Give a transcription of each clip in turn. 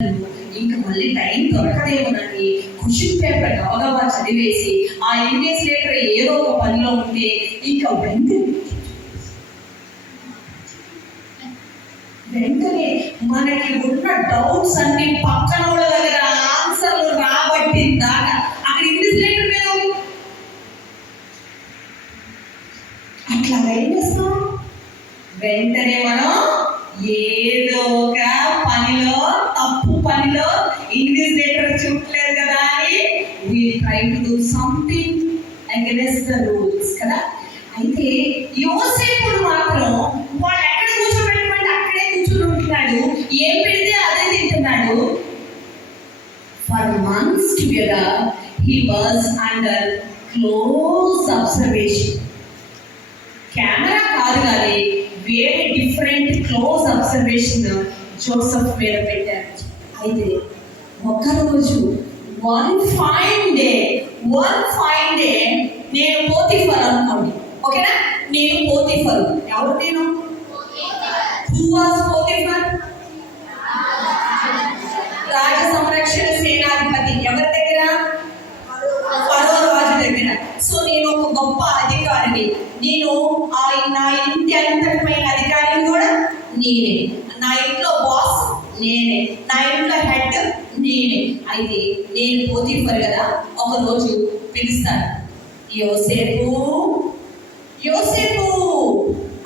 ఇంకా మళ్ళీ time దొరకదేమోనని question paper గబగబా చదివేసి ఆ ఇన్వెస్టిగేటర్ ఏదో ఒక పనిలో ఉంటే ఇంకా వెంటనే మనకి ఉన్న డౌట్స్ అన్ని పక్కన వాళ్ళ దగ్గర ఆన్సర్లు రాబట్టిన దాకా అక్కడ ఇన్వెస్టిగేటర్ మీద అట్లా ఏం చేస్తాం, వెంటనే మనం ఏదో ఒక పనిలో తప్పు పనిలో ఇన్వెస్టిగేటర్ చూడలేదు కదా అని we try to do something against the rules కదా. అయితే యోసేపుడు మాత్రం వాడు ఎక్కడ కూర్చోబెట్టమంటే అక్కడే కూర్చొని ఉంటున్నాడు, ఏం పెడితే అదే తింటున్నాడు. For months together he was under close observation. Camera కాదు కానీ వేరే డిఫరెంట్ క్లోజ్ అబ్జర్వేషన్ జోసెఫ్ మీద పెట్టారు. అయితే ఒక్కరోజు వన్ ఫైన్ డే నేను పోతిఫర్ అనుకోండి, ఓకేనా, నేను పోతిఫర్. ఎవరు నేను? Who was Potiphar? రాజ సంరక్షణ సేనాధిపతి. ఎవరి దగ్గర? ఫరో రాజు దగ్గర. సో నేను ఒక గొప్ప అధికారిని, నేను నా ఇంటి అంతటిపైన అధికారిని కూడా నేనే, నా ఇంట్లో బాస్ నేనే, నా ఇంట్లో హెడ్ నేనే. అయితే నేను పోతిఫర్ కదా, ఒకరోజు పిలుస్తాను, యోసేపు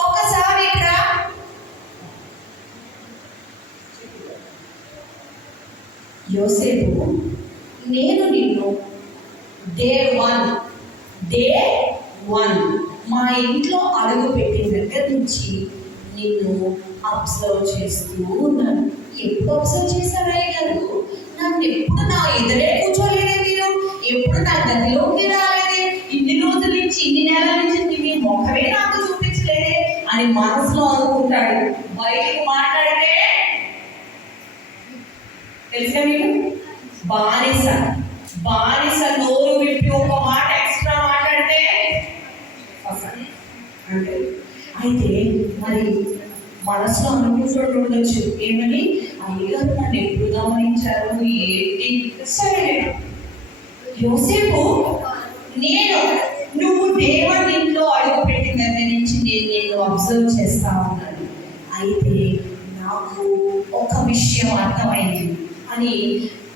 ఒకసారి రా. యోసేపు, నేను నిన్ను డే వన్ మా ఇంట్లో అడుగు పెట్టిన దగ్గర నుంచి నిన్ను అబ్జర్వ్ చేస్తూ ఉన్నాను. ఎప్పుడు అబ్జర్వ్ చేశారా గారు? నన్ను ఎప్పుడు నా ఎదురే కూర్చోలేదే, మీరు ఎప్పుడు నా గదిలోకి రాలేదే, ఇన్ని రోజుల నుంచి ఇన్ని నెలల నుంచి మీ ముఖమే నాకు చూపించలేదే అని మనసులో అనుకుంటాడు. బయటకు మాట్లాడితే తెలిసిన మీకు బానిస నోరు విప్పి ఒక మాట ఎక్స్ట్రా మాట్లాడితే అంటే. అయితే మరి మనసులో అనుకుంటూ ఉండొచ్చు, ఏమని, అయ్యగారు నన్ను ఎప్పుడు గమనించారు ఏంటి. సరే యోసేపు, నువ్వు దేవుని ఇంట్లో అడుగు పెట్టిన దగ్గర నుంచి నేను అబ్జర్వ్ చేస్తా ఉన్నాను. అయితే నాకు ఒక విషయం అర్థమైంది అని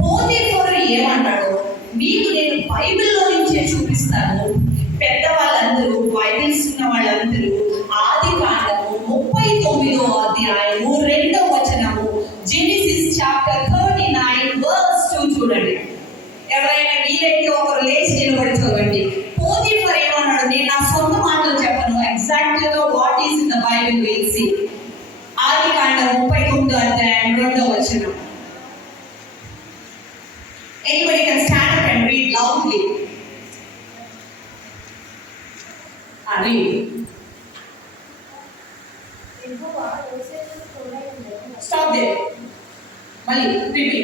పోతిఫరు ఏమన్నాడో మీకు నేను బైబిల్లో నుంచే చూపిస్తాను. పెద్దవాళ్ళందరూ, బైబిల్స్ ఉన్న వాళ్ళందరూ ఆదికాండము 39వ అధ్యాయము 2వ వచనము, జెనెసిస్ చాప్టర్ 39 verse 2 చూడండి. ఎవరైనా వీలైతే ఒకరు లేచి నిలబడి చదవండి. పోతిఫర్ ఏమన్నాడు, నేను నా సొంత మాటలు చెప్పను, ఎగ్జాక్ట్లీ గా what is in the Bible will see. ఆదికాండం 39వ అధ్యాయం 2వ వచనం. Anybody can stand up and read loudly. Stop there. Mali, repeat.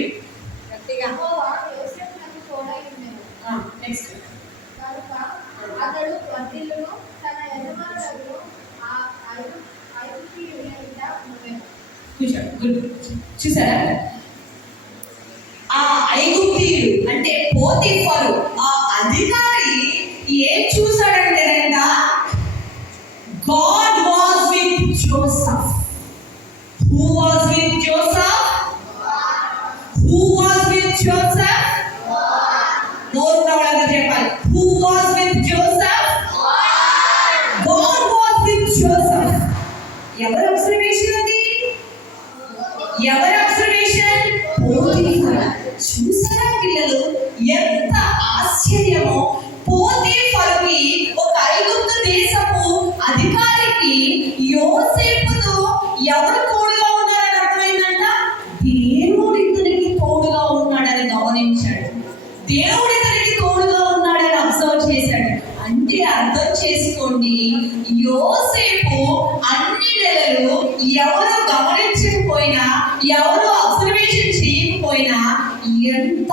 Next. Good. చూసారా? ఆ ఐగుప్తీయుడు అంటే పోతిఫరు ఆ అధికారి ఏం చూసాడంటే God was with Joseph. Who was with Joseph? Who was with Joseph? నోరు వాళ్ళగా చెప్పాలి. Who was with Joseph? God was with Joseph. ఎవరి అబ్జర్వేషన్ అది? ఎవరి అబ్జర్వేషన్? పోతిఫర్. చూసారా పిల్లలు, ఎంత ఆశ్చర్యమో. పోతిఫరుకి, ఒక ఐగుప్తు దేశపు అధికారికి యోసేపుతో ఎవరు తోడుగా ఉన్నారని అర్థమైందంట. దేవుడు ఇతనికి తోడుగా ఉన్నాడని గమనించాడు, దేవుడు ఇతనికి తోడుగా ఉన్నాడని అబ్జర్వ్ చేశాడు. అంటే అర్థం చేసుకోండి, యోసేపు అన్ని నెలలు ఎవరు గమనించకపోయినా, ఎవరు అబ్జర్వేషన్ చేయకపోయినా ఎంత